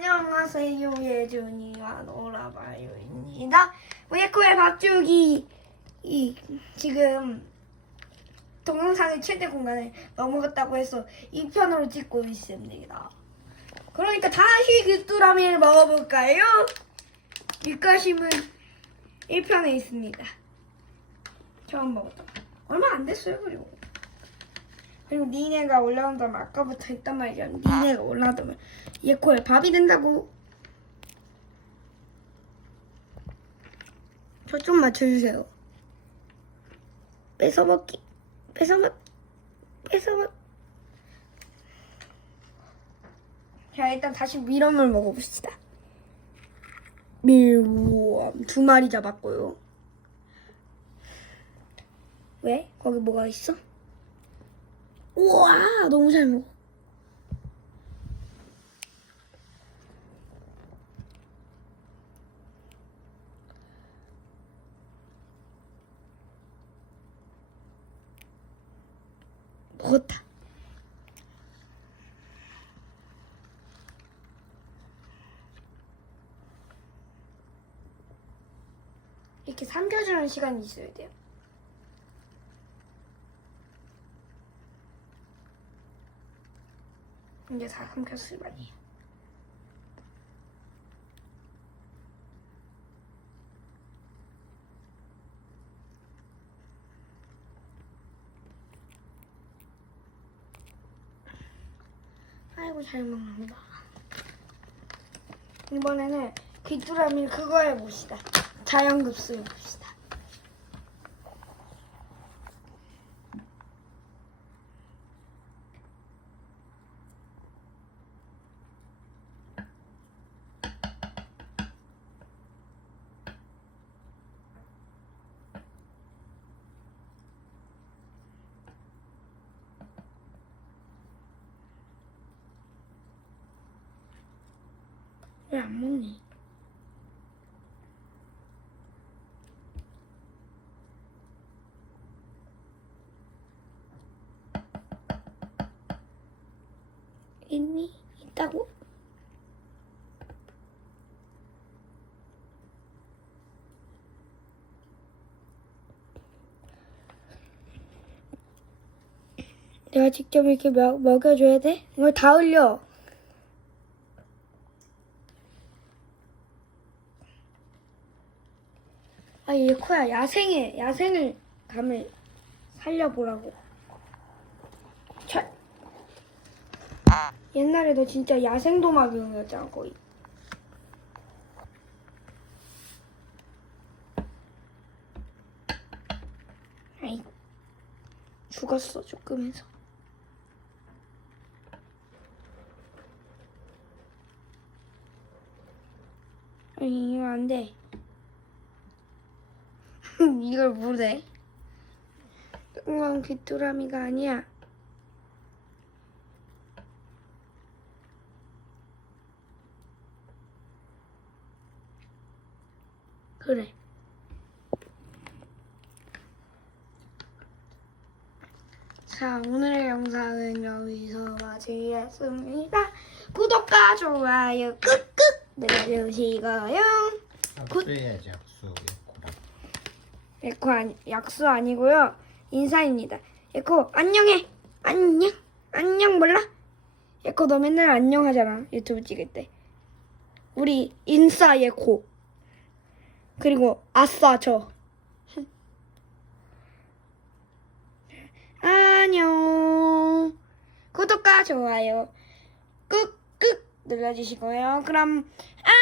안녕하세요 예준이와 놀아봐요입니다. 예코의 밥주기 이 지금 동영상의 최대 공간을 넘어갔다고 해서 2편으로 찍고 있습니다. 그러니까 다시 귀뚜라미를 먹어볼까요? 뒷가심은 1편에 있습니다. 처음 먹었다. 얼마 안 됐어요 그리고. 그리고 니네가 올라온다면 아까부터 했단 말이야. 니네가 올라오면 예코에 밥이 된다고. 저 좀 맞춰주세요. 뺏어먹기, 뺏어먹, 뺏어먹. 자 일단 다시 밀어물 먹어봅시다. 밀웜 두 마리 잡았고요. 왜? 거기 뭐가 있어? 우와 너무 잘 먹어. 먹었다. 이렇게 삼켜주는 시간이 있어야 돼요 이제 다 삼켰을 만이에요. 아이고 잘 먹는다. 이번에는 귀뚜라미 그거 해봅시다. 자연급수 해봅시다. 왜 안 먹니? 있니? 있다고? 내가 직접 이렇게 먹, 먹여줘야 돼? 이걸 다 흘려. 아, 얘 코야. 야생에, 야생을 감을 살려보라고. 차. 옛날에 너 진짜 야생 도마뱀이었잖아, 거의. 아이, 죽었어, 조금 해서. 아니, 이거 안 돼. 이걸 뭐래? 뚱한 귀뚜라미가 아니야. 그래. 자, 오늘의 영상은 여기서 마치겠습니다. 구독과 좋아요 꾹꾹 눌러주시고요. 약수해야지 약수 고맙 에코 아니, 약수 아니고요. 인사입니다. 에코 안녕해. 안녕. 안녕 몰라? 에코 너 맨날 안녕 하잖아. 유튜브 찍을 때. 우리 인싸 에코. 그리고 아싸 저. 안녕. 구독과 좋아요 꾹꾹 눌러주시고요. 그럼 안